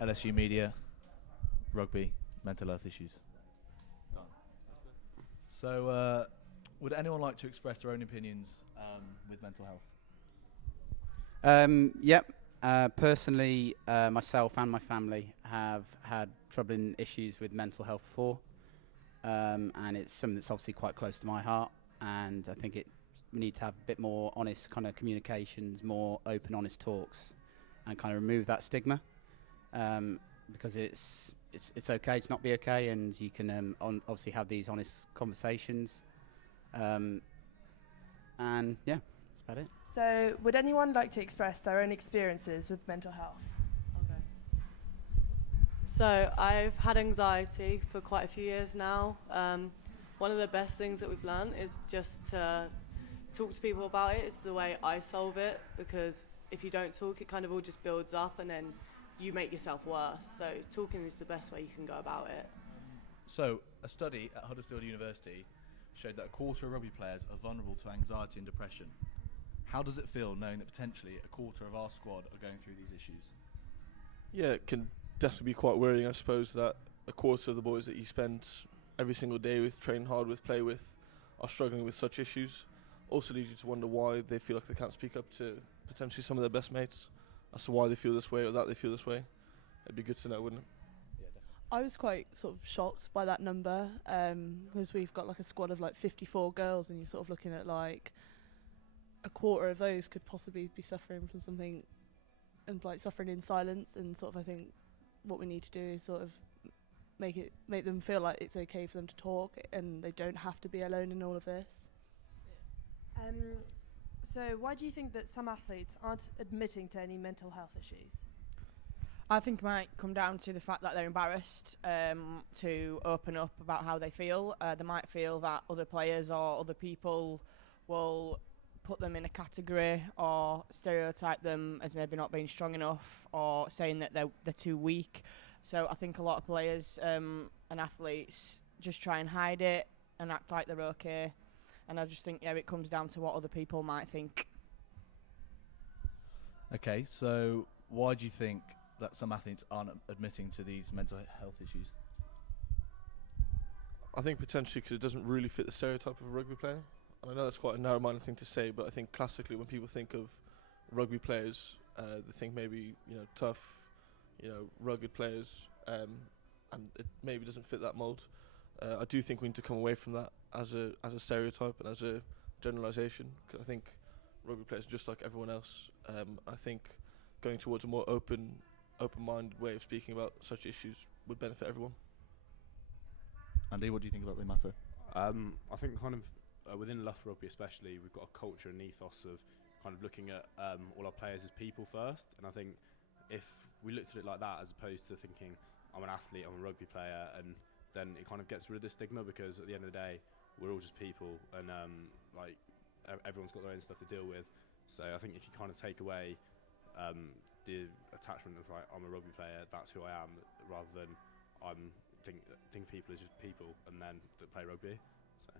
LSU media, rugby, mental health issues. Done. So, would anyone like to express their own opinions with mental health? Yep. Personally, myself and my family have had troubling issues with mental health before, and it's something that's obviously quite close to my heart. And I think we need to have a bit more honest kind of communications, more open, honest talks, and kind of remove that stigma, because it's okay to not be okay, and you can obviously have these honest conversations, and yeah. About it. So, would anyone like to express their own experiences with mental health? Okay. So, I've had anxiety for quite a few years now. One of the best things that we've learned is just to talk to people about it. It's the way I solve it, because if you don't talk, it kind of all just builds up and then you make yourself worse. So, talking is the best way you can go about it. So, a study at Huddersfield University showed that a quarter of rugby players are vulnerable to anxiety and depression. How does it feel knowing that potentially a quarter of our squad are going through these issues? Yeah, it can definitely be quite worrying, I suppose, that a quarter of the boys that you spend every single day with, train hard with, play with, are struggling with such issues. Also leads you to wonder why they feel like they can't speak up to potentially some of their best mates as to why they feel this way or that they feel this way. It'd be good to know, wouldn't it? Yeah, definitely. I was quite sort of shocked by that number, because we've got like a squad of like 54 girls, and you're sort of looking at like a quarter of those could possibly be suffering from something, and like suffering in silence. And sort of, I think what we need to do is sort of make them feel like it's okay for them to talk, and they don't have to be alone in all of this. So, why do you think that some athletes aren't admitting to any mental health issues? I think it might come down to the fact that they're embarrassed to open up about how they feel. They might feel that other players or other people will put them in a category or stereotype them as maybe not being strong enough, or saying that they're too weak. So I think a lot of players and athletes just try and hide it and act like they're okay. And I just think, it comes down to what other people might think. Okay, so why do you think that some athletes aren't admitting to these mental health issues? I think potentially because it doesn't really fit the stereotype of a rugby player. And I know that's quite a narrow-minded thing to say, but I think classically when people think of rugby players, they think maybe, tough, rugged players, and it maybe doesn't fit that mould. I do think we need to come away from that as a stereotype and as a generalisation, because I think rugby players are just like everyone else. I think going towards a more open-minded way of speaking about such issues would benefit everyone. Andy, what do you think about the matter? I think kind of within Loughborough Rugby especially, we've got a culture and ethos of kind of looking at all our players as people first. And I think if we looked at it like that, as opposed to thinking I'm an athlete, I'm a rugby player, and then it kind of gets rid of the stigma, because at the end of the day, we're all just people, and everyone's got their own stuff to deal with. So I think if you kind of take away the attachment of like, I'm a rugby player, that's who I am, rather than think people as just people and then that play rugby. So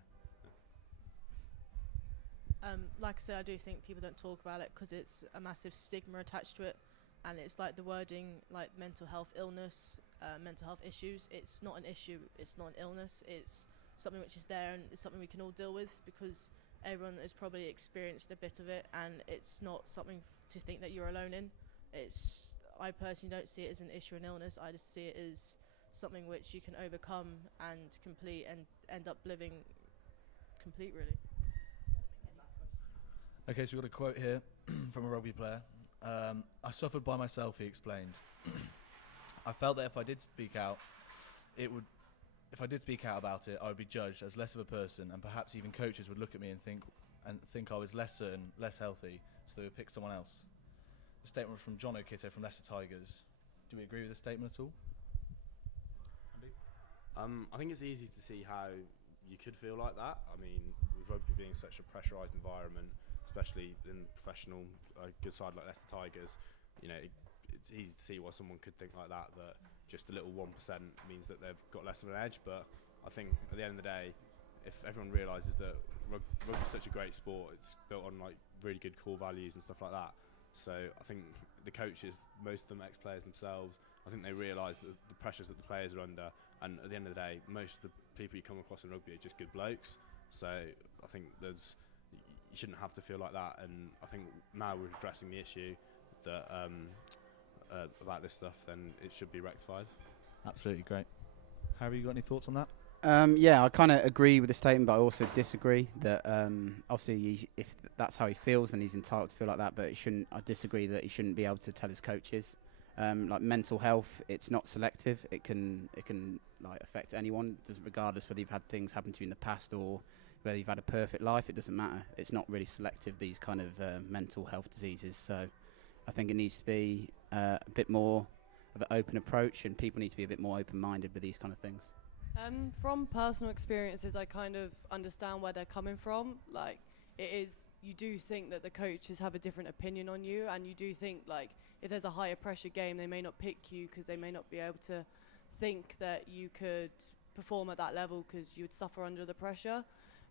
like I said, I do think people don't talk about it because it's a massive stigma attached to it, and it's like the wording, like mental health illness, mental health issues. It's not an issue, it's not an illness, it's something which is there, and it's something we can all deal with, because everyone has probably experienced a bit of it, and it's not something to think that you're alone in. I personally don't see it as an issue or an illness. I just see it as something which you can overcome and complete, and end up living complete, really. Okay, so we've got a quote here from a rugby player. I suffered by myself, he explained. I felt that if I did speak out about it, I would be judged as less of a person, and perhaps even coaches would look at me and think I was less certain, less healthy, so they would pick someone else. The statement was from John O'Kitto from Leicester Tigers. Do we agree with the statement at all? Andy? I think it's easy to see how you could feel like that. I mean, with rugby being such a pressurised environment, especially in professional, good side like Leicester Tigers, it's easy to see why someone could think like that just a little 1% means that they've got less of an edge. But I think at the end of the day, if everyone realises that rugby is such a great sport, it's built on like really good core values and stuff like that. So I think the coaches, most of them ex-players themselves, I think they realise the pressures that the players are under, and at the end of the day, most of the people you come across in rugby are just good blokes. So I think you shouldn't have to feel like that, and I think now we're addressing the issue that about this stuff, then it should be rectified. Absolutely great. Harry, you got any thoughts on that? Yeah, I kind of agree with the statement, but I also disagree that obviously if that's how he feels, then he's entitled to feel like that. But I disagree that he shouldn't be able to tell his coaches. Like mental health, it's not selective. It can like affect anyone, regardless whether you've had things happen to you in the past or whether you've had a perfect life. It doesn't matter. It's not really selective, these kind of mental health diseases. So I think it needs to be a bit more of an open approach, and people need to be a bit more open-minded with these kind of things. From personal experiences, I kind of understand where they're coming from. Like, you do think that the coaches have a different opinion on you, and you do think, like, if there's a higher pressure game, they may not pick you because they may not be able to think that you could perform at that level because you would suffer under the pressure.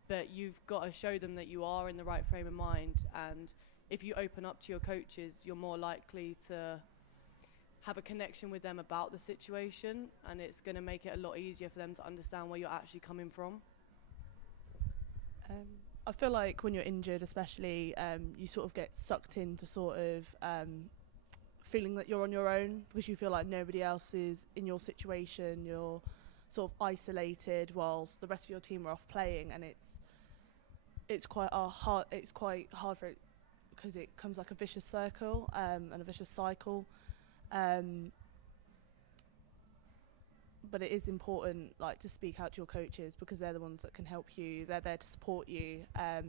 But you've got to show them that you are in the right frame of mind, and if you open up to your coaches, you're more likely to have a connection with them about the situation, and it's going to make it a lot easier for them to understand where you're actually coming from. I feel like when you're injured, especially, you sort of get sucked into sort of feeling that you're on your own because you feel like nobody else is in your situation. You're sort of isolated whilst the rest of your team are off playing, and it's quite hard. It's quite hard for it because it comes like a vicious circle and a vicious cycle. But it is important, like, to speak out to your coaches because they're the ones that can help you. They're there to support you. But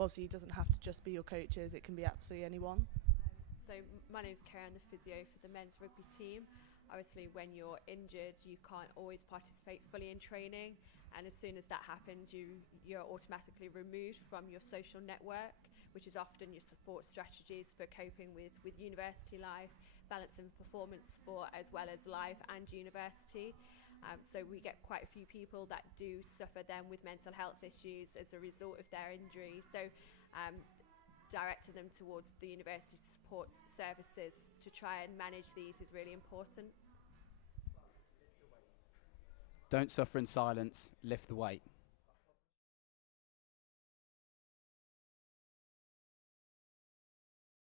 obviously, it doesn't have to just be your coaches. It can be absolutely anyone. So my name's Kerry. I'm the physio for the men's rugby team. Obviously, when you're injured, you can't always participate fully in training, and as soon as that happens, you're automatically removed from your social network, which is often your support strategies for coping with university life, balancing performance sport as well as life and university. So we get quite a few people that do suffer then with mental health issues as a result of their injury. So directing them towards the university support services to try and manage these is really important. Don't suffer in silence, lift the weight.